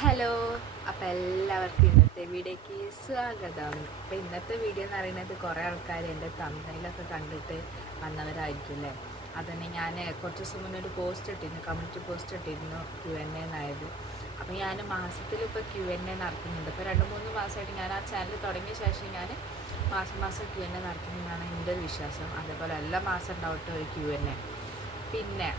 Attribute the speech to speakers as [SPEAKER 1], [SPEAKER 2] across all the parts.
[SPEAKER 1] Hello അപ്പം എല്ലാവർക്കും ഇന്നത്തെ വീഡിയോയ്ക്ക് സ്വാഗതം. അപ്പം ഇന്നത്തെ വീഡിയോ എന്ന് പറയുന്നത് കുറേ ആൾക്കാർ എന്റെ തമിഴിലൊക്കെ കണ്ടിട്ട് വന്നവരായിരിക്കും അല്ലേ? അതന്നെ ഞാൻ കുറച്ച് ദിവസം മുന്നേ ഒരു പോസ്റ്റ് ഇട്ടിരുന്നു കമ്മ്യൂണിറ്റി പോസ്റ്റ് ഇട്ടിരുന്നു ക്യു എൻ എ എന്നായത്. അപ്പം ഞാൻ മാസത്തിൽ ഇപ്പോൾ ക്യു എൻ എ നടത്തുന്നുണ്ട്. ഇപ്പോൾ രണ്ട് മൂന്ന് മാസമായിട്ട് ഞാൻ ആ ചാനൽ തുടങ്ങിയ ശേഷം ഞാൻ മാസം മാസം ക്യു എൻ എ നടത്തുന്നതാണ് എന്റെ ഒരു വിശ്വാസം. അതേപോലെ എല്ലാ മാസം ഉണ്ടാവട്ടെ ഒരു ക്യു എൻ എ പിന്നെ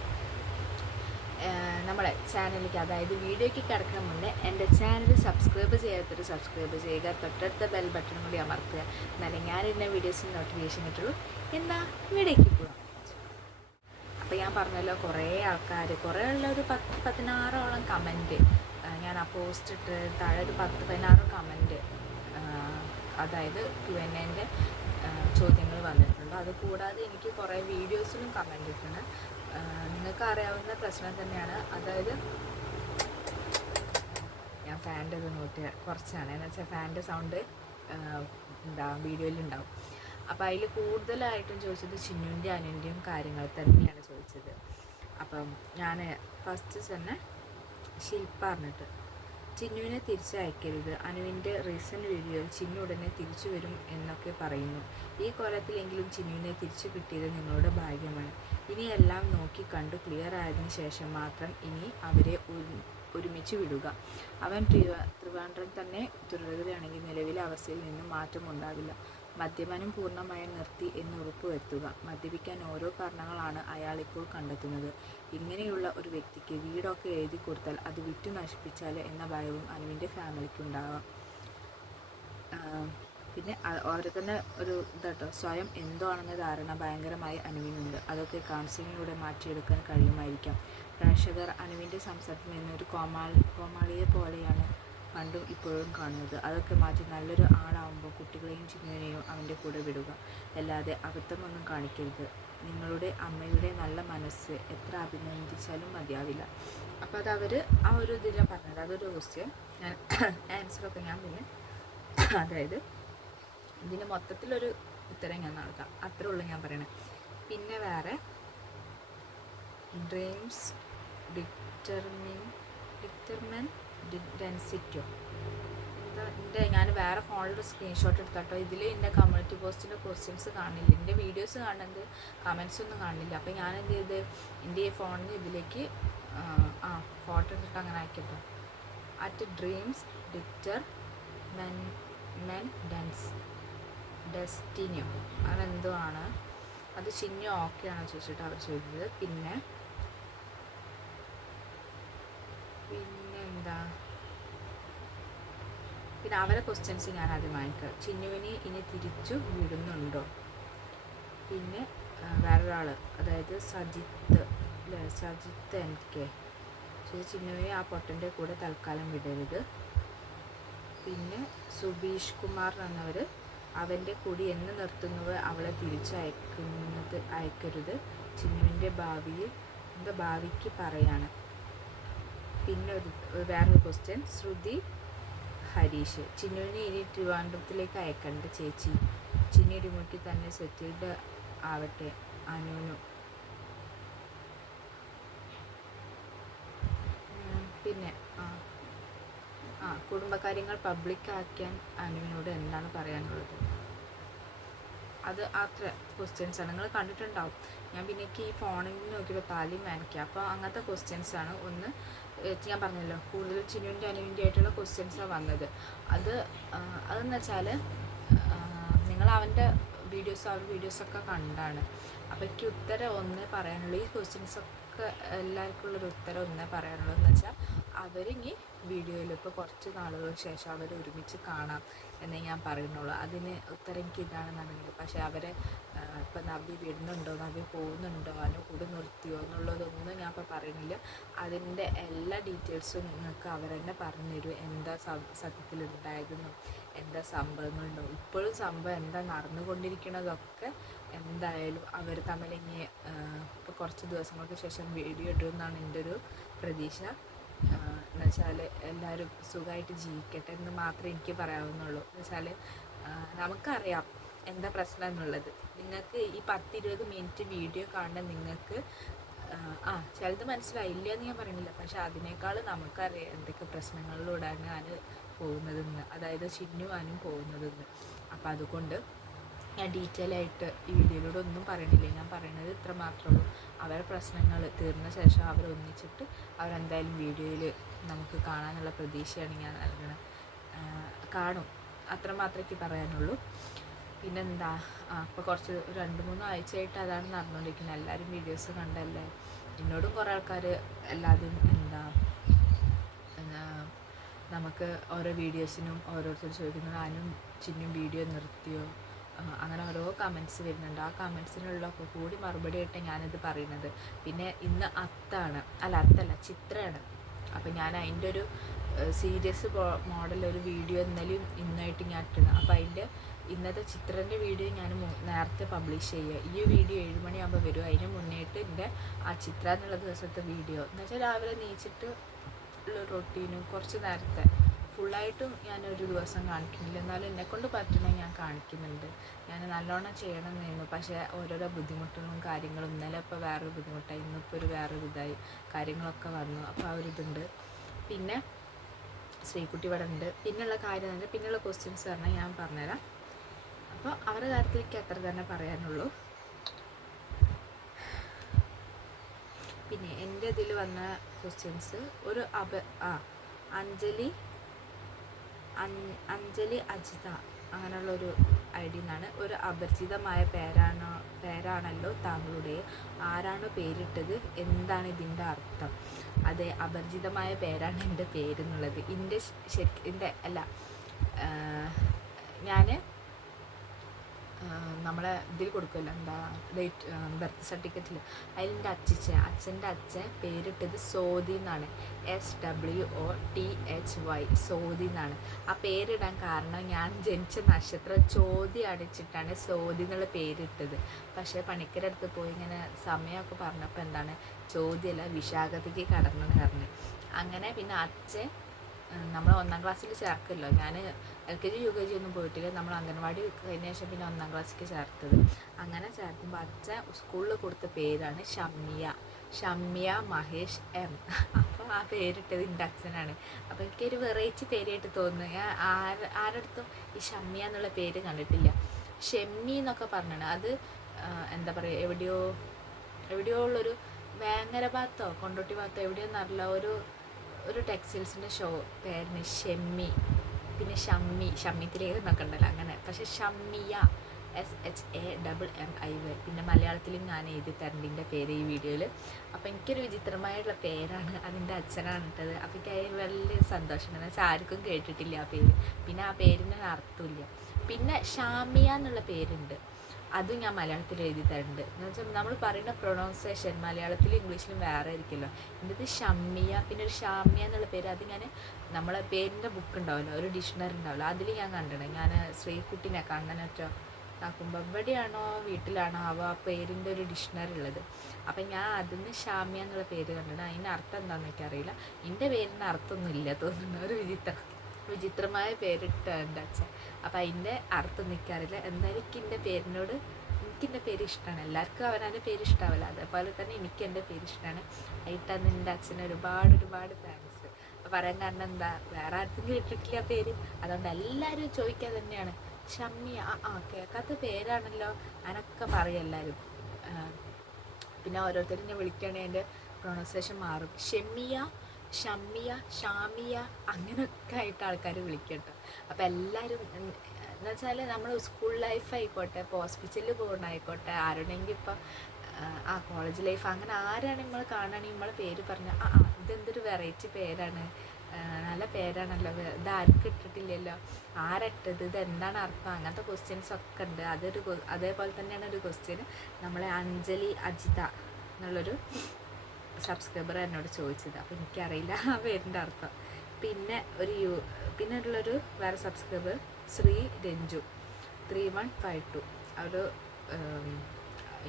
[SPEAKER 1] ഏഹ് നമ്മളെ ചാനലിലേക്ക് അതായത് വീഡിയോയ്ക്ക് കിടക്കുന്ന മുന്നേ എന്റെ ചാനൽ സബ്സ്ക്രൈബ് ചെയ്യാത്തൊരു സബ്സ്ക്രൈബ് ചെയ്യുക തൊട്ടടുത്ത ബെൽ ബട്ടൺ കൂടി അമർത്തുക. എന്നാലേ ഞാനിടുന്ന വീഡിയോസിന് നോട്ടിഫിക്കേഷൻ കിട്ടുള്ളൂ. എന്നാൽ വീഡിയോയ്ക്ക് പോകാം അപ്പോൾ ഞാൻ പറഞ്ഞല്ലോ കുറേ ആൾക്കാർ കുറേ ഉള്ള ഒരു പത്ത് പതിനാറോളം കമന്റ് ഞാൻ ആ പോസ്റ്റ് ഇട്ട് താഴെ ഒരു പത്ത് പതിനാറ് കമന്റ് അതായത് ക്യു എൻ എന്റെ ചോദ്യങ്ങൾ വന്നിട്ടുണ്ട്. അതുകൂടാതെ എനിക്ക് കുറേ വീഡിയോസിലും കമന്റ് ഇട്ടുണ്ട്. നിങ്ങൾക്ക് അറിയാവുന്ന പ്രശ്നം തന്നെയാണ്. അതായത് ഞാൻ ഫാന്റെ ഇത് നോട്ട് കുറച്ചാണ്. എന്ന് വെച്ചാൽ ഫാന്റെ സൗണ്ട് എന്താ വീഡിയോയിലുണ്ടാവും. അപ്പോൾ അതിൽ കൂടുതലായിട്ടും ചോദിച്ചത് ചിന്നുവിന്റെ അനുവിന്റെയും കാര്യങ്ങൾ തന്നെയാണ് ചോദിച്ചത്. അപ്പം ഞാൻ ഫസ്റ്റ് തന്നെ ശില്പ പറഞ്ഞിട്ട് ചിന്നുവിനെ തിരിച്ചയക്കരുത്. അനുവിന്റെ റീസെന്റ് വീഡിയോയിൽ ചിന്നു ഉടനെ തിരിച്ചു വരും എന്നൊക്കെ പറയുന്നു. ഈ കോലത്തിലെങ്കിലും ചിന്നുവിനെ തിരിച്ചു കിട്ടിയത് നിങ്ങളുടെ ഭാഗ്യമാണ്. ഇനിയെല്ലാം നോക്കി കണ്ടു ക്ലിയർ ആയതിന് ശേഷം മാത്രം ഇനി അവരെ ഒരുമിച്ച് വിടുക. അവൻ ട്രിവ- ട്രിവാൻഡ്രം തന്നെ തുടരുകയാണെങ്കിൽ നിലവിലെ അവസ്ഥയിൽ നിന്നും മാറ്റമുണ്ടാവില്ല മദ്യപാനം പൂർണമായും നിർത്തി എന്ന് ഉറപ്പുവരുത്തുക. മദ്യപിക്കാൻ ഓരോ കാരണങ്ങളാണ് അയാൾ ഇപ്പോൾ കണ്ടെത്തുന്നത്. ഇങ്ങനെയുള്ള ഒരു വ്യക്തിക്ക് വീടൊക്കെ എഴുതി കൊടുത്താൽ അത് വിറ്റു നശിപ്പിച്ചാൽ എന്ന ഭയവും അനുവിന്റെ ഫാമിലിക്ക് ഉണ്ടാവാം. പിന്നെ അവരെ തന്നെ ഒരു ഇതാട്ടോ സ്വയം എന്തോ ആണെന്ന ധാരണ ഭയങ്കരമായി അനുവിനുണ്ട്. അതൊക്കെ കൗൺസിലിങ്ങിലൂടെ മാറ്റിയെടുക്കാൻ കഴിയുമായിരിക്കാം. പ്രേക്ഷകർ അനുവിന്റെ സംസാരത്തിൽ നിന്ന് ഒരു കോമാളി കോമാളിയെ പോലെയാണ് പണ്ടും ഇപ്പോഴും കാണുന്നത്. അതൊക്കെ മാറ്റി നല്ലൊരു ആളാവുമ്പോൾ കുട്ടികളെയും ചിന്നുവിനെയും അവന്റെ കൂടെ വിടുക. അല്ലാതെ അബദ്ധമൊന്നും കാണിക്കരുത്. നിങ്ങളുടെ അമ്മയുടെ നല്ല മനസ്സ് എത്ര അഭിനന്ദിച്ചാലും മതിയാവില്ല. അപ്പോൾ അത് അവർ ആ ഒരു ഇതിലാണ് പറഞ്ഞത്. അതൊരു ക്വസ്റ്റ്യൻ ഞാൻ ആൻസറൊക്കെ ഞാൻ പിന്നെ അതായത് ഇതിന് മൊത്തത്തിലൊരു ഉത്തരം ഞാൻ നൽകാം. അത്രേ ഉള്ളൂ ഞാൻ പറയണേ. പിന്നെ വേറെ ഡ്രീംസ് ഡിറ്റർമിൻ ഡിറ്റർമിൻ ഡെൻസിറ്റോ എന്താ എന്റെ ഞാൻ വേറെ ഫോണിൽ സ്ക്രീൻഷോട്ട് എടുത്തട്ടോ. ഇതിൽ എന്റെ കമ്മ്യൂണിറ്റി പോസ്റ്റിന്റെ ക്വസ്റ്റ്യൻസ് കാണില്ല. എന്റെ വീഡിയോസ് കാണുന്നത് കമൻസ് ഒന്നും കാണില്ല. അപ്പോൾ ഞാൻ എന്ത് ചെയ്ത്? എന്റെ ഈ ഫോണിൽ ഇതിലേക്ക് ആ, ഫോട്ടോ എടുത്തിട്ട് അങ്ങനെ ആക്കിയപ്പോൾ at dreams ഡിറ്റർ men men dense ഡെസ്റ്റിനിയോ അതെന്തോ ആണ് അത് ചിഹ്നം ഓക്കെ ആണോ ചോദിച്ചിട്ട് അവർ ചോദിച്ചത് പിന്നെ പിന്നെ എന്താ? പിന്നെ അവരെ ക്വസ്റ്റ്യൻസ് ഞാൻ ആദ്യം വാങ്ങിക്കാം ചിന്നുവിനെ ഇനി തിരിച്ചു വിടുന്നുണ്ടോ? പിന്നെ വേറൊരാൾ അതായത് സജിത്ത് അല്ലേ സജിത്ത് എൻ കെ ചിന്നുവിനെ ആ പൊട്ടന്റെ കൂടെ തൽക്കാലം വിടരുത്. പിന്നെ സുബീഷ് കുമാർ എന്നവർ അവന്റെ കൂടി എന്ന് നിർത്തുന്നവർ അവളെ തിരിച്ചയക്കുന്നത് അയക്കരുത്. ചിന്നുവിന്റെ ഭാവിയിൽ എന്താ ഭാവിക്ക് പറയാണ്. പിന്നെ ഒരു വേറൊരു ക്വസ്റ്റ്യൻ ശ്രുതി ഹരീഷ്. ചിന്നുവിനെ ഇനി ട്രിവാൻഡ്രത്തിലേക്ക് അയക്കണ്ട ചേച്ചി. ചിന്നു ഇടിമുട്ടി തന്നെ സെറ്റിൽഡ് ആവട്ടെ. അനുനു. പിന്നെ ആ ആ കുടുംബകാര്യങ്ങൾ പബ്ലിക് ആക്കാൻ അനുവിനോട് എന്താണ് പറയാനുള്ളത്? അത് അത്ര ക്വസ്റ്റ്യൻസ് ആണ്. നിങ്ങൾ കണ്ടിട്ടുണ്ടാവും. ഞാൻ പിന്നെ ഈ ഫോണിൽ നോക്കിയപ്പോൾ താലിയും മാനിക്കുക അപ്പോൾ അങ്ങനത്തെ ക്വസ്റ്റ്യൻസ് ആണ്. ഒന്ന് ഞാൻ പറഞ്ഞല്ലോ കൂടുതൽ ചിനുവിന്റെ അനുവിന്റെ ആയിട്ടുള്ള ക്വസ്റ്റ്യൻസാണ് വന്നത്. അത് അതെന്ന് വെച്ചാൽ നിങ്ങൾ അവന്റെ വീഡിയോസ് അവരുടെ വീഡിയോസൊക്കെ കണ്ടാണ്. അപ്പോൾ എനിക്ക് ഉത്തരം ഒന്നേ പറയാനുള്ളൂ. ഈ ക്വസ്റ്റ്യൻസൊക്കെ എല്ലാവർക്കും ഉള്ളൊരു ഉത്തരം ഒന്നേ പറയാനുള്ളൂ. എന്ന് വെച്ചാൽ അവരിനി വീഡിയോയിൽ ഇപ്പോൾ കുറച്ച് നാളുകൾക്ക് ശേഷം അവർ ഒരുമിച്ച് കാണാം എന്നേ ഞാൻ പറയുന്നുള്ളൂ. അതിന് ഉത്തരം എനിക്ക് ഇതാണെന്നുണ്ടെങ്കിൽ പക്ഷേ അവരെ ഇപ്പം നബി വിടുന്നുണ്ടോ? നബി പോകുന്നുണ്ടോ? അതിന് കൂടെ നിർത്തിയോ? എന്നുള്ളതൊന്നും ഞാൻ ഇപ്പോൾ പറയുന്നില്ല. അതിന്റെ എല്ലാ ഡീറ്റെയിൽസും നിങ്ങൾക്ക് അവർ തന്നെ പറഞ്ഞു തരും. എന്താ സത്യത്തിൽ ഉണ്ടായതെന്നും എന്താ സംഭവങ്ങളുണ്ടോ? ഇപ്പോഴും സംഭവം എന്താ നടന്നുകൊണ്ടിരിക്കുന്നതൊക്കെ എന്തായാലും അവർ തമ്മിലിങ്ങനെ ഇപ്പോൾ കുറച്ച് ദിവസങ്ങൾക്ക് ശേഷം വീഡിയോ ഇടുമെന്നാണ് എന്റെ ഒരു പ്രതീക്ഷ. എന്ന് വെച്ചാൽ എല്ലാവരും സുഖമായിട്ട് ജീവിക്കട്ടെ എന്ന് മാത്രമേ എനിക്ക് പറയാവുന്നുള്ളൂ. എന്ന് വെച്ചാൽ നമുക്കറിയാം എന്താ പ്രശ്നം എന്നുള്ളത്. നിങ്ങൾക്ക് ഈ പത്തിരുപത് മിനിറ്റ് വീഡിയോ കാണുന്ന നിങ്ങൾക്ക് ആ ചിലത് മനസ്സിലായില്ല എന്ന് ഞാൻ പറയുന്നില്ല. പക്ഷെ അതിനേക്കാൾ നമുക്കറിയാം എന്തൊക്കെ പ്രശ്നങ്ങളിലൂടെയാണ് ഞാൻ പോകുന്നതെന്ന്. അതായത് ചിന്നുവാനും പോകുന്നതെന്ന്. അപ്പം അതുകൊണ്ട് ഞാൻ ഡീറ്റെയിൽ ആയിട്ട് ഈ വീഡിയോയിലൂടെ ഒന്നും പറയണില്ല. ഞാൻ പറയണത് ഇത്ര മാത്രമേ ഉള്ളൂ. അവരുടെ പ്രശ്നങ്ങൾ തീർന്ന ശേഷം അവർ ഒന്നിച്ചിട്ട് അവരെന്തായാലും വീഡിയോയിൽ നമുക്ക് കാണാനുള്ള പ്രതീക്ഷയാണ് ഞാൻ നൽകുന്നത് കാണും. അത്ര മാത്രമേ പറയാനുള്ളൂ. പിന്നെന്താ? അപ്പോൾ കുറച്ച് രണ്ട് മൂന്ന് ആഴ്ചയായിട്ട് അതാണ് നടന്നുകൊണ്ടിരിക്കുന്നത്. എല്ലാവരും വീഡിയോസ് കണ്ടല്ലേ? എന്നോടും കുറേ ആൾക്കാർ എല്ലാതും എന്താ നമുക്ക് ഓരോ വീഡിയോസിനും ഓരോരുത്തർ ചോദിക്കുന്നത് ഞാനും ചിന്നും വീഡിയോ നിർത്തിയോ? അങ്ങനെ ഓരോ കമൻസ് വരുന്നുണ്ട്. ആ കമൻസിനുള്ളൊക്കെ കൂടി മറുപടി ആയിട്ട് ഞാനിത് പറയുന്നത്. പിന്നെ ഇന്ന് അത്താണ്. അല്ല അത്തല്ല ചിത്രയാണ്. അപ്പം ഞാൻ അതിന്റെ ഒരു സീരിയസ് മോഡൽ ഒരു വീഡിയോ ഇന്നലെയും ഇന്നായിട്ട് ഞാൻ ഇട്ടണം അപ്പം അതിന്റെ ഇന്നത്തെ ചിത്രന്റെ വീഡിയോ ഞാൻ നേരത്തെ പബ്ലിഷ് ചെയ്യുക. ഈ വീഡിയോ ഏഴ് മണിയാകുമ്പോൾ വരും. അതിന് മുന്നേട്ട് എന്റെ ആ ചിത്ര എന്നുള്ള ദിവസത്തെ വീഡിയോ എന്ന് വെച്ചാൽ രാവിലെ നീച്ചിട്ട് ഉള്ള റൊട്ടീനും കുറച്ച് നേരത്തെ. ഫുള്ളായിട്ടും ഞാൻ ഒരു ദിവസം കാണിക്കുന്നില്ല. എന്നാലും എന്നെക്കൊണ്ട് പറ്റുന്ന ഞാൻ കാണിക്കുന്നുണ്ട്. ഞാൻ നല്ലോണം ചെയ്യണം എന്നായിരുന്നു പക്ഷേ ഓരോരോ ബുദ്ധിമുട്ടുകളും കാര്യങ്ങളും ഇന്നലെ ഇപ്പോൾ വേറൊരു ബുദ്ധിമുട്ടായി. ഇന്നിപ്പോൾ ഒരു വേറൊരു ഇതായി. കാര്യങ്ങളൊക്കെ വന്നു. അപ്പോൾ ആ ഒരു ഇതുണ്ട്. പിന്നെ ശ്രീകുട്ടി ഇവിടെ ഉണ്ട്. പിന്നെയുള്ള കാര്യം തന്നെ പിന്നെയുള്ള ക്വസ്റ്റ്യൻസ് പറഞ്ഞാൽ ഞാൻ പറഞ്ഞുതരാം. അപ്പോൾ അവരുടെ കാര്യത്തിലേക്ക് അത്ര തന്നെ പറയാനുള്ളൂ. പിന്നെ എന്റെ ഇതിൽ വന്ന ക്വസ്റ്റ്യൻസ് ഒരു അപ ആ അഞ്ജലി അഞ്ജലി അജിത അങ്ങനെയുള്ളൊരു ഐ ഡി എന്നാണ്. ഒരു അപരിചിതമായ പേരാണോ പേരാണല്ലോ താങ്കളുടെ. ആരാണ് പേരിട്ടത്? എന്താണ് ഇതിന്റെ അർത്ഥം? അതെ അപരിചിതമായ പേരാണ് എന്റെ പേരെന്നുള്ളത് എന്റെ ശരി എന്റെ അല്ല ഞാൻ നമ്മളെ ഇതിൽ കൊടുക്കുമല്ലോ എന്താ ഡേറ്റ് ബർത്ത് സർട്ടിഫിക്കറ്റിൽ അതിലെന്റെ അച്ഛൻ അച്ഛന്റെ അച്ഛൻ പേരിട്ടത് സോദി എന്നാണ്. S W O T H Y Swothy എന്നാണ്. ആ പേരിടാൻ കാരണം ഞാൻ ജനിച്ച നക്ഷത്രം ചോതി അടിച്ചിട്ടാണ് സോദി എന്നുള്ള പേരിട്ടത്. പക്ഷേ പണിക്കരടുത്ത് പോയി ഇങ്ങനെ സമയമൊക്കെ പറഞ്ഞപ്പോൾ എന്താണ് ചോദ്യമല്ല വിശാഖത്തേക്ക് കടന്നു പറഞ്ഞു അങ്ങനെ പിന്നെ അച്ഛൻ നമ്മൾ ഒന്നാം ക്ലാസ്സിൽ ചേർക്കല്ലോ. ഞാൻ L K G U K G ഒന്നും പോയിട്ടില്ല. നമ്മൾ അംഗൻവാടി കഴിഞ്ഞ ശേഷം പിന്നെ ഒന്നാം ക്ലാസ്സിലേക്ക് ചേർത്തത്. അങ്ങനെ ചേർക്കുമ്പോൾ അച്ഛൻ സ്കൂളിൽ കൊടുത്ത പേരാണ് ഷമ്മിയ ഷമ്മിയ മഹേഷ് എം. അപ്പോൾ ആ പേരിട്ടത് എന്റെ അച്ഛനാണ്. അപ്പോൾ എനിക്കൊരു വെറൈറ്റി പേരായിട്ട് തോന്നുന്നു. ഞാൻ ആര ആരടുത്തും ഈ ഷമ്മിയ എന്നുള്ള പേര് കണ്ടിട്ടില്ല. ഷെമ്മി എന്നൊക്കെ പറഞ്ഞാണ് അത് എന്താ പറയുക എവിടെയോ എവിടെയോ ഉള്ളൊരു വേങ്ങര ഭാഗത്തോ കൊണ്ടോട്ടി ഭാഗത്തോ എവിടെയോ നല്ല ഒരു ഒരു ടെക്സ്റ്റൈൽസിന്റെ ഷോ പേരിന് ഷെമ്മി പിന്നെ ഷമ്മി ഷമ്മിത്തിലേക്ക് ഉണ്ടല്ലോ അങ്ങനെ. പക്ഷെ ഷമ്മിയ S H A double M I വെ പിന്നെ മലയാളത്തിലും ഞാൻ എഴുതി തരണ്ടിന്റെ പേര് ഈ വീഡിയോയിൽ അപ്പോൾ എനിക്കൊരു വിചിത്രമായിട്ടുള്ള പേരാണ് അതിന്റെ അച്ഛനാണ് ഇട്ടത്. അപ്പോൾ എനിക്ക് അതിൽ വലിയ സന്തോഷമുണ്ട്. എന്ന് വെച്ചാൽ ആർക്കും കേട്ടിട്ടില്ല ആ പേര്. പിന്നെ ആ പേരിന് അർത്ഥമില്ല പിന്നെ ഷാമിയ എന്നുള്ള പേരുണ്ട്. അതും ഞാൻ മലയാളത്തിൽ എഴുതി തരുന്നുണ്ട് എന്ന് വെച്ചാൽ നമ്മൾ പറയുന്ന പ്രൊണൗൺസിയേഷൻ മലയാളത്തിലും ഇംഗ്ലീഷിലും വേറെ ആയിരിക്കുമല്ലോ. എന്റെ ഷമ്മിയ പിന്നെ ഒരു ഷാമിയ എന്നുള്ള പേര് അത് ഞാൻ നമ്മളെ പേരിന്റെ ബുക്ക് ഉണ്ടാവില്ല ഒരു ഡിക്ഷണറി ഉണ്ടാവില്ല അതിൽ ഞാൻ കണ്ടിട്ടുണ്ട്. ഞാൻ ശ്രീകുട്ടിനെ കണ്ണനറ്റോ ആക്കുമ്പോൾ എവിടെയാണോ വീട്ടിലാണോ അവ ആ പേരിന്റെ ഒരു ഡിക്ഷണറി ഉള്ളത്. അപ്പം ഞാൻ അതിൽ നിന്ന് ഷാമിയ എന്നുള്ള പേര് കണ്ടിട്ടുണ്ട്. അതിന്റെ അർത്ഥം എന്താണെന്ന് എനിക്കറിയില്ല. എന്റെ പേരിന് അർത്ഥമൊന്നും ഇല്ല തോന്നുന്നു. ഒരു വിചിത്രം. വിചിത്രമായ പേരിട്ട എന്റെ അച്ഛൻ. അപ്പം അതിന്റെ അർത്ഥം നിൽക്കാറില്ല എന്തായാലും എനിക്ക് എന്റെ പേരിനോട് എനിക്ക് എന്റെ പേര് ഇഷ്ടമാണ് എല്ലാവർക്കും അവനവന്റെ പേര് ഇഷ്ടാവില്ല അതേപോലെ തന്നെ എനിക്ക് എന്റെ പേര് ഇഷ്ടമാണ് ആയിട്ടാണ് എന്റെ അച്ഛന് ഒരുപാട് ഒരുപാട് താങ്ക്സ് പറയാൻ കാരണം എന്താ? വേറെ ആർക്കും കേട്ടിട്ടില്ല പേര്? അതുകൊണ്ട് എല്ലാവരും ചോദിക്കാൻ തന്നെയാണ്. ഷമ്മി ആ ആ കേൾക്കാത്ത പേരാണല്ലോ. അനൊക്കെ പറയും എല്ലാവരും പിന്നെ ഓരോരുത്തരും ഞാൻ വിളിക്കുകയാണെങ്കിൽ എന്റെ പ്രൊണൗൺസിയേഷൻ മാറും. ഷെമിയ ഷമ്മിയ ഷാമിയ അങ്ങനെയൊക്കെ ആയിട്ട് ആൾക്കാർ വിളിക്കട്ടോ. അപ്പോൾ എല്ലാവരും എന്ന് വെച്ചാൽ നമ്മൾ സ്കൂൾ ലൈഫ് ആയിക്കോട്ടെ ഇപ്പോൾ ഹോസ്പിറ്റലിൽ പോകണമായിക്കോട്ടെ ആരുടെയെങ്കിൽ ഇപ്പം ആ കോളേജ് ലൈഫ് അങ്ങനെ ആരാണ് നമ്മൾ കാണുകയാണെങ്കിൽ നമ്മളെ പേര് പറഞ്ഞ ആ ഇതെന്തൊരു വെറൈറ്റി പേരാണ് നല്ല പേരാണല്ലോ ഇത് ആർക്കും ഇട്ടിട്ടില്ലല്ലോ ആരട്ടത് ഇത് എന്താണ് അർത്ഥം അങ്ങനത്തെ ക്വസ്റ്റ്യൻസ് ഒക്കെ ഉണ്ട്. അതൊരു അതേപോലെ തന്നെയാണ് ഒരു ക്വസ്റ്റ്യൻ നമ്മളെ അഞ്ജലി അജിത എന്നുള്ളൊരു സബ്സ്ക്രൈബർ എന്നോട് ചോദിച്ചത്. അപ്പോൾ എനിക്കറിയില്ല ആ പേരിന്റെ അർത്ഥം. പിന്നെ ഒരു യു പിന്നെ ഉള്ളൊരു വേറെ subscriber Sree Ranju. Three one five two. ഒരു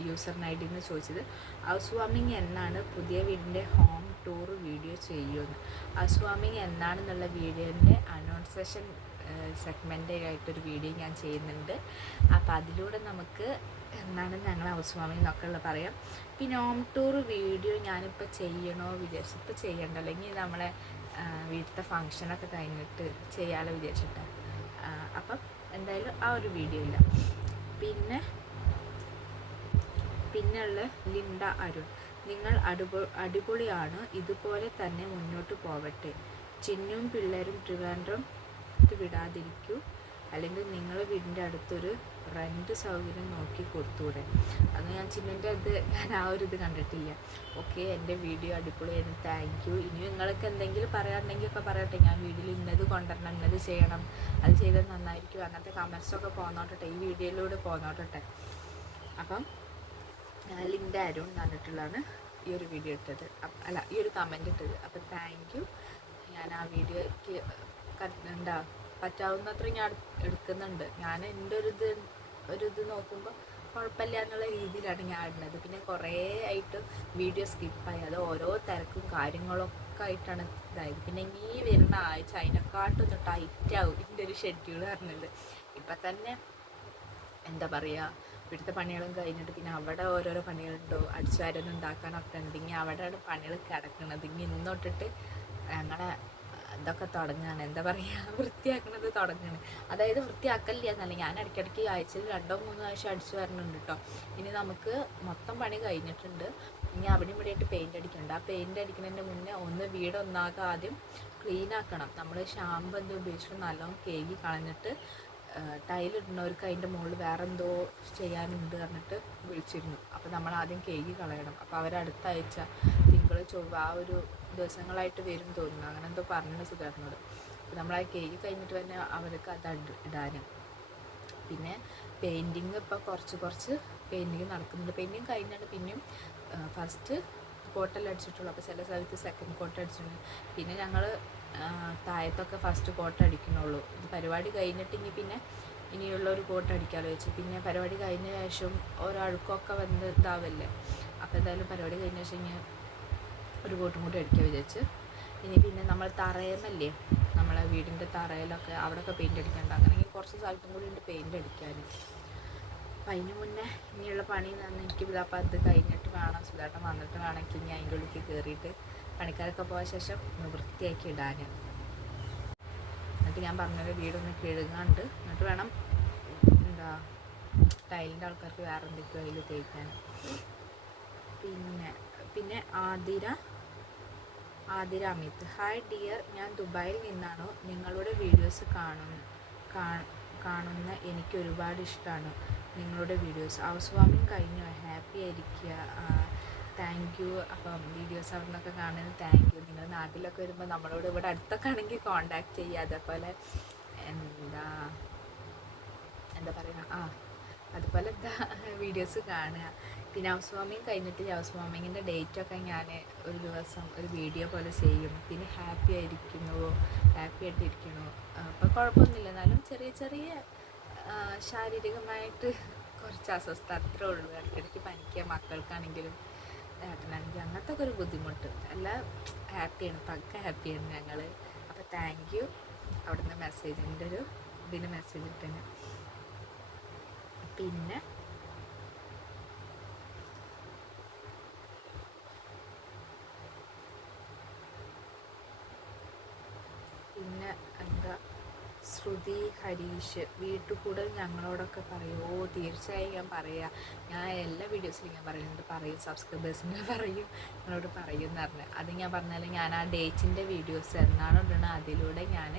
[SPEAKER 1] യൂസർ ഐ ഡി എന്ന് ചോദിച്ചത്. ഹൗസ് വാമിങ് എന്നാണ് പുതിയ വീടിന്റെ ഹോം ടൂർ വീഡിയോ ചെയ്യുമെന്ന് ഹൗസ് വാമിങ് എന്നാണെന്നുള്ള വീഡിയോന്റെ അനൗൺസേഷൻ സെഗ്മെന്റായിട്ടൊരു വീഡിയോ ഞാൻ ചെയ്യുന്നുണ്ട്. അപ്പോൾ അതിലൂടെ നമുക്ക് എന്നാണ് ഞങ്ങൾ ഹൗസ് വാമിംഗ് എന്നൊക്കെ ഉള്ള പറയാം. പിന്നെ ഹോം ടൂർ വീഡിയോ ഞാനിപ്പോൾ ചെയ്യണോ വിചാരിച്ചു ചെയ്യണ്ട. അല്ലെങ്കിൽ നമ്മളെ വീട്ടിലത്തെ ഫങ്ഷനൊക്കെ കഴിഞ്ഞിട്ട് ചെയ്യാലോ വിദേശത്ത് അപ്പം എന്തായാലും ആ ഒരു വീഡിയോ ഇല്ല. പിന്നെ പിന്നെയുള്ള ലിൻഡ അരുൺ. നിങ്ങൾ അടിപൊ അടിപൊളിയാണ്. ഇതുപോലെ തന്നെ മുന്നോട്ട് പോവട്ടെ. ചിന്നും പിള്ളേരും ട്രിവാൻഡ്രം വിടാതിരിക്കൂ. അല്ലെങ്കിൽ നിങ്ങൾ വീടിന്റെ അടുത്തൊരു റെന്റ് സൗകര്യം നോക്കി കൊടുത്തൂടെ. അത് ഞാൻ ചിന്നന്റെ അത് ഞാൻ ആ ഒരു ഇത് കണ്ടിട്ടില്ല. ഓക്കെ എന്റെ വീഡിയോ അടിപൊളിയായിരുന്നു. താങ്ക് യു ഇനി നിങ്ങൾക്ക് എന്തെങ്കിലും പറയാനുണ്ടെങ്കിൽ ഒക്കെ പറയട്ടെ. ഞാൻ വീഡിയോയിൽ ഇന്നത് കൊണ്ടുവരണം ഇന്നത് ചെയ്യണം. അത് ചെയ്താൽ നന്നായിരിക്കും. അങ്ങനത്തെ കമൻസൊക്കെ പോന്നോട്ടെ. ഈ വീഡിയോയിലൂടെ പോന്നോട്ടെ. അപ്പം ഞാൻ ലിന്റെ ആരും പറഞ്ഞിട്ടുള്ളതാണ് ഈ ഒരു വീഡിയോ ഇട്ടത്. അല്ല ഈ ഒരു കമന്റ് ഇട്ടത്. അപ്പം താങ്ക് യു ഞാൻ ആ വീഡിയോയ്ക്ക് എന്താ പറ്റാവുന്നത്ര ഞാൻ എടുക്കുന്നുണ്ട്. ഞാൻ എന്റെ ഒരു ഇത് ഒരു ഇത് നോക്കുമ്പോൾ കുഴപ്പമില്ല എന്നുള്ള രീതിയിലാണ് ഞാൻ ഇടുന്നത്. പിന്നെ കുറേ ആയിട്ട് വീഡിയോ സ്കിപ്പായി. അത് ഓരോ തിരക്കും കാര്യങ്ങളൊക്കെ ആയിട്ടാണ് ഇതായത്. പിന്നെ ഈ വരുന്ന ആഴ്ച അതിനെക്കാട്ടൊന്ന് ടൈറ്റ് ആവും ഇതിന്റെ ഒരു ഷെഡ്യൂൾ പറഞ്ഞത് ഇപ്പം തന്നെ എന്താ പറയുക ഇവിടുത്തെ പണികളും കഴിഞ്ഞിട്ട് പിന്നെ അവിടെ ഓരോരോ പണികളുണ്ടോ അടിച്ചുവാരനും ഉണ്ടാക്കാനൊക്കെ ഉണ്ട്. ഇനി അവിടെയാണ് പണികൾ കിടക്കുന്നത്. ഇനി ഇന്നോട്ടിട്ട് ഞങ്ങളെ ഇതൊക്കെ തുടങ്ങുകയാണ് എന്താ പറയുക വൃത്തിയാക്കണത് തുടങ്ങുകയാണ് അതായത് വൃത്തിയാക്കലില്ല എന്നല്ല. ഞാൻ ഇടയ്ക്കിടയ്ക്ക് ആഴ്ചയിൽ രണ്ടോ മൂന്നോ ആഴ്ച അടിച്ചു വരണുണ്ട് കേട്ടോ ഇനി നമുക്ക് മൊത്തം പണി കഴിഞ്ഞിട്ടുണ്ട്. ഇനി അവിടെ ഇവിടെ ആയിട്ട് പെയിന്റ് അടിക്കണ്ട. ആ പെയിന്റ് അടിക്കുന്നതിന്റെ മുന്നേ ഒന്ന് വീട് ഒന്നാകെ ആദ്യം ക്ലീൻ ആക്കണം. നമ്മൾ ഷാമ്പ് എന്ത് ഉപയോഗിച്ചിട്ട് നല്ലോണം കേകി കളഞ്ഞിട്ട് ടൈലിടുന്നവർക്ക് അതിന്റെ മുകളിൽ വേറെ എന്തോ ചെയ്യാനുണ്ട് പറഞ്ഞിട്ട് വിളിച്ചിരുന്നു. അപ്പോൾ നമ്മൾ ആദ്യം കേകി കളയണം. അപ്പോൾ അവർ അടുത്ത ആഴ്ച തിങ്കൾ ചൊവ്വ ആ ഒരു ദിവസങ്ങളായിട്ട് വരും തോന്നുന്നു. അങ്ങനെ എന്തോ പറഞ്ഞു സുധാകരനോട്. അപ്പോൾ നമ്മൾ ആ കേക്ക് കഴിഞ്ഞിട്ട് തന്നെ അവർക്ക് അത് ഇടാനും. പിന്നെ പെയിന്റിങ് ഇപ്പോൾ കുറച്ച് കുറച്ച് പെയിന്റിങ് നടക്കുന്നുണ്ട്. പെയിന്റിങ് കഴിഞ്ഞാണ് പിന്നെയും ഫസ്റ്റ് കോട്ടെല്ലാം അടിച്ചിട്ടുള്ളൂ. അപ്പോൾ ചില സ്ഥലത്ത് സെക്കൻഡ് കോട്ട് അടിച്ചിട്ടുണ്ട്. പിന്നെ ഞങ്ങൾ താഴത്തൊക്കെ ഫസ്റ്റ് കോട്ട് അടിക്കണുള്ളൂ ഇത് പരിപാടി കഴിഞ്ഞിട്ട് ഇനി പിന്നെ ഇനിയുള്ള ഒരു കോട്ട് അടിക്കാമല്ലോ വെച്ച് പിന്നെ പരിപാടി കഴിഞ്ഞ ശേഷം ഒരഴുക്കൊക്കെ വന്ന് ഇതാവല്ലേ. അപ്പോൾ എന്തായാലും പരിപാടി കഴിഞ്ഞ ശേഷം ഇനി ഒരു കോട്ടും കൂടി അടിക്കാൻ വിചാരിച്ച്. ഇനി പിന്നെ നമ്മൾ തറയമല്ലേ നമ്മളെ വീടിന്റെ തറയിലൊക്കെ അവിടെയൊക്കെ പെയിന്റ് അടിക്കണ്ട. അങ്ങനെ കുറച്ച് സ്ഥലത്തും കൂടി ഉണ്ട് പെയിന്റ് അടിക്കാൻ അപ്പം അതിന് മുന്നേ ഇനിയുള്ള പണി എന്ന് എനിക്ക് അപ്പം അത് കഴിഞ്ഞിട്ട് വേണം സുധാട്ടം വന്നിട്ട് വേണമെങ്കിൽ ഇനി അതിന്റെ ഉള്ളിലേക്ക് കയറിയിട്ട് പണിക്കാരൊക്കെ പോയ ശേഷം ഒന്ന് വൃത്തിയാക്കി ഇടാൻ എന്നിട്ട് ഞാൻ പറഞ്ഞത് വീടൊന്ന് കിഴുകാണ്ട് എന്നിട്ട് വേണം എന്താ ടൈലിന്റെ ആൾക്കാർക്ക് വേറെ എന്തൊക്കെയോ അതിൽ തേക്കാൻ. പിന്നെ പിന്നെ ആതിര ആതിര അമിത്. ഹായ് ഡിയർ ഞാൻ ദുബായിൽ നിന്നാണ്. നിങ്ങളുടെ വീഡിയോസ് കാണും കാണുന്ന എനിക്ക് ഒരുപാട് ഇഷ്ടമാണ് നിങ്ങളുടെ വീഡിയോസ്. ഹൗസ് വാമിങ് കഴിഞ്ഞു. ഹാപ്പി ആയിരിക്കുക. താങ്ക് യു അപ്പം വീഡിയോസ് അവിടെ നിന്നൊക്കെ കാണുന്നത് താങ്ക് യു നിങ്ങൾ നാട്ടിലൊക്കെ വരുമ്പോൾ നമ്മളോട് ഇവിടെ അടുത്തൊക്കെ ആണെങ്കിൽ കോണ്ടാക്ട് ചെയ്യുക അതേപോലെ എന്താ എന്താ പറയുക ആ അതുപോലെ എന്താ വീഡിയോസ് കാണുക. പിന്നെ ഹൗസ് വാമിങ് കഴിഞ്ഞിട്ട് ഹൗസ് വാമിങ്ങിന്റെ ഡേറ്റൊക്കെ ഞാൻ ഒരു ദിവസം ഒരു വീഡിയോ പോലെ ചെയ്യും. പിന്നെ ഹാപ്പി ആയിരിക്കുന്നു ഹാപ്പി ആയിട്ടിരിക്കുന്നു. അപ്പോൾ കുഴപ്പമൊന്നുമില്ല എന്നാലും ചെറിയ ചെറിയ ശാരീരികമായിട്ട് കുറച്ച് അസ്വസ്ഥ അത്രേ ഉള്ളൂ. ഇടയ്ക്കിടയ്ക്ക് പനിക്കുക മക്കൾക്കാണെങ്കിലും ഏട്ടനാണെങ്കിൽ അങ്ങനത്തെ ഒരു ബുദ്ധിമുട്ട്. അല്ല ഹാപ്പിയാണ്. പക്ക ഹാപ്പിയാണ് ഞങ്ങൾ അപ്പോൾ താങ്ക് യു അവിടുന്ന് മെസ്സേജിന്റെ ഒരു ഇതിന് മെസ്സേജ് ഇട്ടതിന് പിന്നെ പിന്നെ എന്താ ശ്രുതി ഹരീഷ് വീട്ടുകൂടൽ ഞങ്ങളോടൊക്കെ പറയുമോ തീർച്ചയായും ഞാൻ പറയാം. ഞാൻ എല്ലാ വീഡിയോസിലും ഞാൻ പറയുന്നുണ്ട്. പറയും സബ്സ്ക്രൈബേഴ്സിന് പറയും നിങ്ങളോട് പറയും എന്ന് പറഞ്ഞു. അത് ഞാൻ പറഞ്ഞാൽ ഞാൻ ആ ഡേറ്റിന്റെ വീഡിയോസ് എന്നാണ് അതിലൂടെ ഞാൻ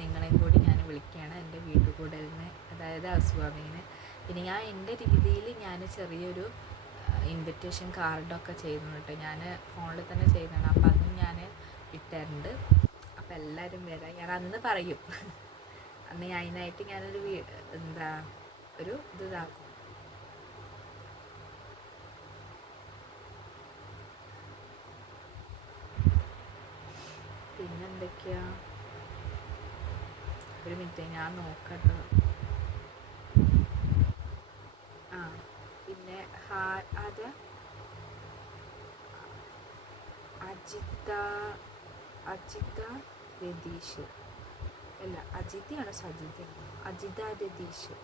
[SPEAKER 1] നിങ്ങളെയും കൂടി ഞാൻ വിളിക്കുകയാണ് എന്റെ വീട്ടുകൂടലിന് അതായത് അസുഖമീന്. പിന്നെ ഞാൻ എന്റെ രീതിയിൽ ഞാൻ ചെറിയൊരു ഇൻവിറ്റേഷൻ കാർഡൊക്കെ ചെയ്യുന്നുണ്ട് ഞാൻ ഫോണിൽ തന്നെ ചെയ്യുന്നതാണ്. അപ്പം അതും ഞാൻ ഇട്ടിട്ടുണ്ട്. അപ്പം എല്ലാവരും വരാം. ഞാൻ അന്ന് പറയും. അന്ന് അതിനായിട്ട് ഞാനൊരു വീ എന്താ ഒരു ഇത് ഇതാക്കും. പിന്നെന്തൊക്കെയാ? ഒരു മിനിറ്റ് ഞാൻ നോക്കട്ടോ. ആ പിന്നെ ഹാ അത് അജിത അജിത രതീഷ്. അല്ല അജിതയാണോ സജിതയാണോ അജിത രതീഷ്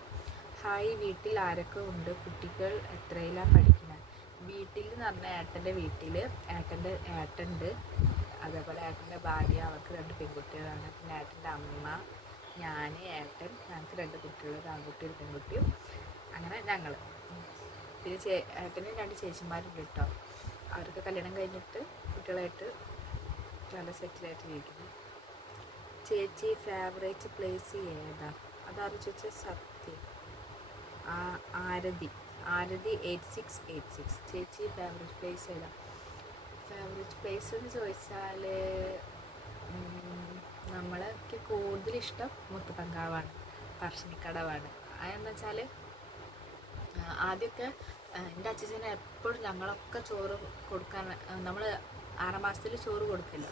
[SPEAKER 1] ഹായ് വീട്ടിൽ ആരൊക്കെ ഉണ്ട്? കുട്ടികൾ എത്രയിലാണ് പഠിക്കുന്നത് വീട്ടിൽ എന്ന് പറഞ്ഞാൽ ഏട്ടന്റെ വീട്ടിൽ. ഏട്ടന്റെ ഏട്ടന്റെ അതേപോലെ ഏട്ടന്റെ ഭാര്യ അവർക്ക് രണ്ട് പെൺകുട്ടികളാണ്. പിന്നെ ഏട്ടന്റെ അമ്മ ഞാൻ ഏട്ടൻ ഞങ്ങൾക്ക് രണ്ട് കുട്ടികൾ ഒരു ആൺകുട്ടി ഒരു പെൺകുട്ടിയും അങ്ങനെ ഞങ്ങൾ പിന്നെ ചേ ഏട്ടന് രണ്ട് ചേച്ചിമാരുണ്ട് കേട്ടോ. അവർക്ക് കല്യാണം കഴിഞ്ഞിട്ട് കുട്ടികളായിട്ട് നല്ല സെറ്റിലായിട്ട് ജീവിക്കുന്നു ചേച്ചി ഫേവറേറ്റ് പ്ലേസ് ഏതാ? അതാരും ചോദിച്ചാൽ സത്യം. Arathi. Arathi eight six eight six ചേച്ചി ഫേവറേറ്റ് പ്ലേസ് ഏതാ? ഫേവറേറ്റ് പ്ലേസ് എന്ന് ചോദിച്ചാൽ നമ്മളൊക്കെ കൂടുതൽ ഇഷ്ടം മുത്തുപങ്കാവാണ് പറശ്ശിനിക്കടവാണ്. അതെന്ന് വെച്ചാൽ ആദ്യമൊക്കെ എന്റെ അച്ഛനെ എപ്പോഴും ഞങ്ങളൊക്കെ ചോറ് കൊടുക്കാൻ നമ്മൾ ആറാം മാസത്തിൽ ചോറ് കൊടുക്കില്ല.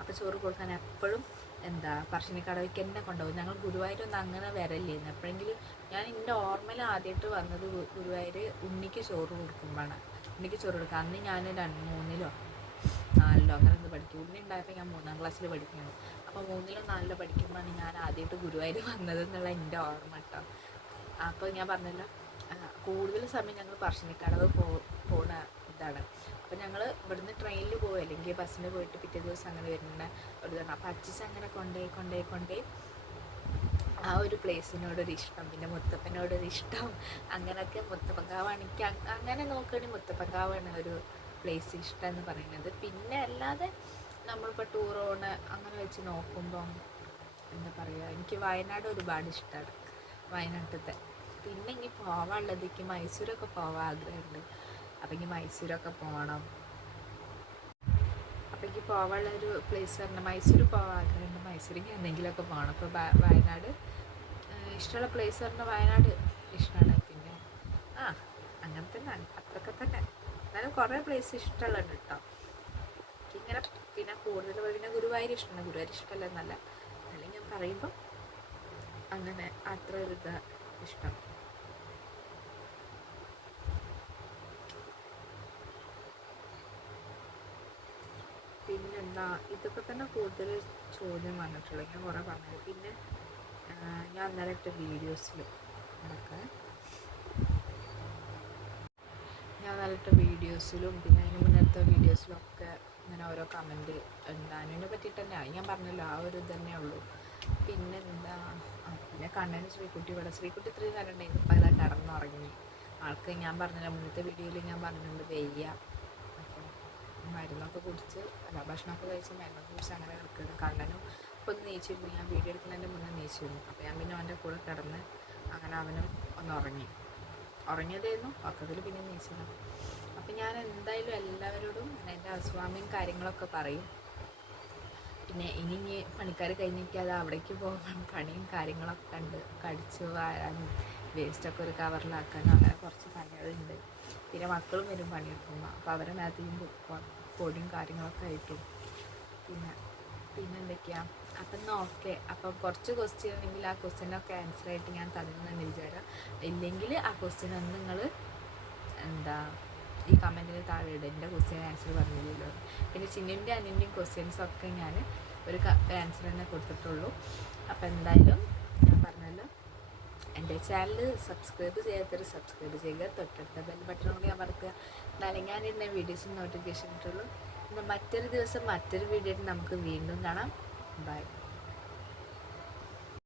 [SPEAKER 1] അപ്പോൾ ചോറ് കൊടുക്കാൻ എപ്പോഴും എന്താ പറശ്ശിനിക്കടവിലേക്ക് എന്നെ കൊണ്ടുപോകും. ഞങ്ങൾ ഗുരുവായൂരൊന്നും അങ്ങനെ വരല്ലേന്ന് എപ്പോഴെങ്കിലും ഞാൻ എന്റെ ഓർമ്മയിൽ ആദ്യമായിട്ട് വന്നത് ഗുരുവായൂർ ഉണ്ണിക്ക് ചോറ് കൊടുക്കുമ്പോഴാണ്. ഉണ്ണിക്ക് ചോറ് കൊടുക്കുക അന്ന് ഞാൻ രണ്ട് മൂന്നിലോ നാലിലോ അങ്ങനെ ഒന്ന് പഠിക്കും. ഉണ്ണി ഉണ്ടായപ്പോൾ ഞാൻ മൂന്നാം ക്ലാസ്സിൽ പഠിക്കുകയാണ്. അപ്പോൾ മൂന്നിലോ നാലിലോ പഠിക്കുമ്പോഴാണ് ഞാൻ ആദ്യമായിട്ട് ഗുരുവായൂർ വന്നത് എന്നുള്ള എന്റെ ഓർമ്മ കേട്ടോ. അപ്പോൾ ഞാൻ പറഞ്ഞല്ലോ കൂടുതൽ സമയം ഞങ്ങൾ പറശ്ശിനിക്കടവ് പോ പോണ ഇതാണ്. അപ്പോൾ ഞങ്ങൾ ഇവിടുന്ന് ട്രെയിനിൽ പോകും അല്ലെങ്കിൽ ബസ്സിന് പോയിട്ട് പിറ്റേ ദിവസം അങ്ങനെ വരുന്ന ഒരു ഇതാണ്. അപ്പോൾ അങ്ങനെ കൊണ്ടുപോയി കൊണ്ടുപോയി കൊണ്ടുപോയി ആ ഒരു പ്ലേസിനോടൊരു ഇഷ്ടം. പിന്നെ മുത്തപ്പനോടൊരു ഇഷ്ടം. അങ്ങനെയൊക്കെ മുത്തപ്പങ്കാവാണ് എനിക്ക് അങ്- അങ്ങനെ നോക്കുകയാണെങ്കിൽ മുത്തപ്പങ്കാവാണ് ഒരു പ്ലേസ് ഇഷ്ടം എന്ന് പറയുന്നത്. പിന്നെ അല്ലാതെ നമ്മളിപ്പോൾ ടൂർ പോണ അങ്ങനെ വെച്ച് നോക്കുമ്പം എന്താ പറയുക എനിക്ക് വയനാട് ഒരുപാട് ഇഷ്ടമാണ് വയനാട്ടിലത്തെ പിന്നെ ഇനി പോവാനുള്ളത് എനിക്ക് മൈസൂരൊക്കെ പോവാൻ ആഗ്രഹമുണ്ട്. അപ്പം ഇനി മൈസൂരൊക്കെ പോകണം അപ്പം എനിക്ക് പോകാനുള്ളൊരു പ്ലേസ് പറഞ്ഞാൽ മൈസൂർ പോകാൻ ആഗ്രഹമുണ്ട്. മൈസൂരിക്ക് എന്തെങ്കിലുമൊക്കെ പോകണം അപ്പോൾ വയനാട് ഇഷ്ടമുള്ള പ്ലേസ് പറഞ്ഞാൽ വയനാട് ഇഷ്ടമാണ്. പിന്നെ ആ അങ്ങനെ തന്നെ. അത്രയൊക്കെ തന്നെ. എന്നാലും കുറേ പ്ലേസ് ഇഷ്ടമുള്ളത് കേട്ടോ. ഇങ്ങനെ പിന്നെ കൂടുതൽ പിന്നെ ഗുരുവായൂർ ഇഷ്ടമാണ്. ഗുരുവായൂർ ഇഷ്ടമല്ല എന്നല്ല അല്ലെങ്കിൽ ഞാൻ പറയുമ്പോൾ അങ്ങനെ അത്ര ഒരു ഇഷ്ടം. പിന്നെന്താ ഇതൊക്കെ തന്നെ കൂടുതൽ ചോദ്യം വന്നിട്ടുള്ളത് ഞാൻ കുറേ പറഞ്ഞത് പിന്നെ ഞാൻ അന്നേരം ഇട്ട വീഡിയോസിൽ അതൊക്കെ. ഞാൻ നല്ലിട്ട വീഡിയോസിലും പിന്നെ അതിന് മുന്നത്തെ വീഡിയോസിലൊക്കെ ഇങ്ങനെ ഓരോ കമന്റ് എന്താ അതിനെ പറ്റിയിട്ട് തന്നെ ഞാൻ പറഞ്ഞല്ലോ ആ ഒരു ഇത് തന്നെ ഉള്ളൂ. പിന്നെ എന്താ പിന്നെ കണ്ണന് ശ്രീകുട്ടി ഇവിടെ. ശ്രീകുട്ടി ഇത്രയും നേരം ഉണ്ടെങ്കിൽ ഇപ്പം അതാ കടന്നുറങ്ങി. ആൾക്ക് ഞാൻ പറഞ്ഞില്ല മുന്നത്തെ വീഡിയോയിൽ ഞാൻ പറഞ്ഞിട്ടുണ്ട് വെയ്യ. മരുന്നൊക്കെ കുടിച്ച് അല്ല ഭക്ഷണമൊക്കെ കഴിച്ച് മരുന്നൊക്കെ കുടിച്ച് അങ്ങനെ കിടക്കുന്നു കണ്ണനും ഇപ്പം ഒന്ന് നീച്ചിരുന്നു ഞാൻ വീഡിയോ എടുക്കുന്നതിന്റെ മുന്നേ നീച്ചിരുന്നു അപ്പോൾ ഞാൻ പിന്നെ അവന്റെ കൂടെ കിടന്ന് അങ്ങനെ അവനും ഒന്ന് ഉറങ്ങി. ഉറങ്ങിയതായിരുന്നു. പക്കത്തിൽ പിന്നെ നീച്ചിരുന്നു അപ്പം ഞാൻ എന്തായാലും എല്ലാവരോടും എന്റെ അസ്വാമിയും കാര്യങ്ങളൊക്കെ പറയും. പിന്നെ ഇനി പണിക്കാർ കഴിഞ്ഞിട്ട് അത് അവിടേക്ക് പോകാൻ പണിയും കാര്യങ്ങളൊക്കെ ഉണ്ട് കടിച്ചു വാരാനും വേസ്റ്റൊക്കെ ഒരു കവറിലാക്കാനും അങ്ങനെ കുറച്ച് പണികളുണ്ട്. പിന്നെ മക്കളും വരും പണിയെടുക്കുമ്പോൾ അപ്പോൾ അവരെ മേത്തേക്കും പൊടിയും കാര്യങ്ങളൊക്കെ ആയിട്ടും. പിന്നെ പിന്നെ എന്തൊക്കെയാണ് അപ്പം എന്നാൽ ഓക്കെ അപ്പം കുറച്ച് ക്വസ്റ്റ്യൻ ഉണ്ടെങ്കിൽ ആ ക്വസ്റ്റ്യനൊക്കെ ആൻസർ ആയിട്ട് ഞാൻ തന്നു വിചാരം ഇല്ലെങ്കിൽ ആ ക്വസ്റ്റ്യൻ ഒന്ന് നിങ്ങൾ എന്താ ഈ കമന്റിന് താഴെ ഇടും. എന്റെ ക്വസ്റ്റ്യൻ ആൻസർ പറഞ്ഞില്ലല്ലോ. പിന്നെ ചിന്നിന്റെ അനിന്റെയും ക്വസ്റ്റ്യൻസൊക്കെ ഞാൻ ഒരു ആൻസർ തന്നെ കൊടുത്തിട്ടുള്ളൂ. അപ്പോൾ എന്തായാലും എന്റെ ചാനൽ സബ്സ്ക്രൈബ് ചെയ്യാത്തവർ സബ്സ്ക്രൈബ് ചെയ്യുക. തൊട്ടടുത്ത ബെൽ ബട്ടൺ കൂടി അമർത്തുക. എന്നാലേ ഞാൻ ഇന്ന വീഡിയോസിന് നോട്ടിഫിക്കേഷൻ ഇട്ടുള്ളൂ. ഇന്ന് മറ്റൊരു ദിവസം മറ്റൊരു വീഡിയോ നമുക്ക് വീണ്ടും കാണാം. ബൈ